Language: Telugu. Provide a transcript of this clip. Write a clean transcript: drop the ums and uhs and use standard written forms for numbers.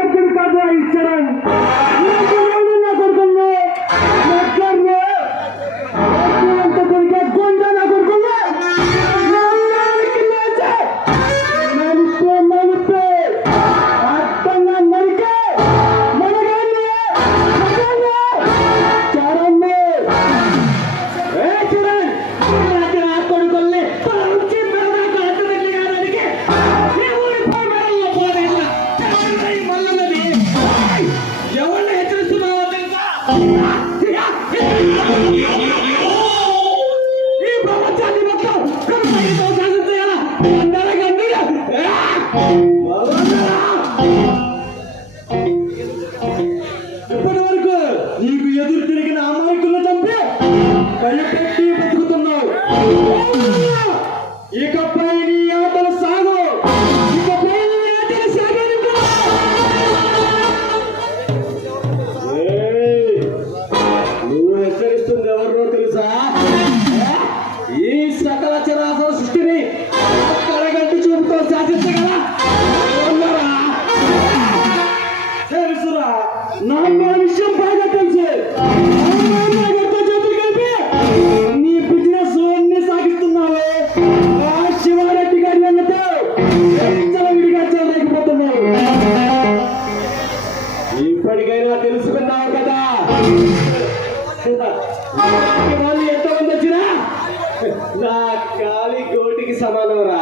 అన్నప్పుడు కాదు ఇచ్చారు నా కొడుకున్నా కొండ నా కొడుకున్నా మలిపే అర్థంగా మలికే మనగాన్ని చరణ్ కొడుకుల్ని ఎవరిని హెచ్చరిస్తున్నావో తెలుసా? ఈ ప్రపంచాన్ని మొత్తం సాధించేయాలా ఇప్పటి వరకు నీకు ఎదురు తిరిగిన అమాయకులను చంపి కళ్ళపెట్టి బతుకుతున్నావు. ఇకపై నీ ఆటలు సాగు. ఇకపై నీ ఆటలు సాగని నువ్వు హెచ్చరిస్తుంది ఎవరినో తెలుసా? ఈ సకల చరాచర సృష్టిని కడగంటి చూపుతో శాసించగల తెలుసురా. నాకు ఆ విషయం బాగా తెలుసు. చేతులు కలిపి నీ బిజినెస్ అన్ని సాగిస్తున్నావు. ఆ శివారెడ్డి గారి అన్నతో విడిగా చేయలేకపోతున్నావు. ఇప్పటికైనా తెలుసుకున్నావు కదా? వాళ్ళు ఎంతమంది వచ్చినా నా కాలి గోటికి సమానం రా.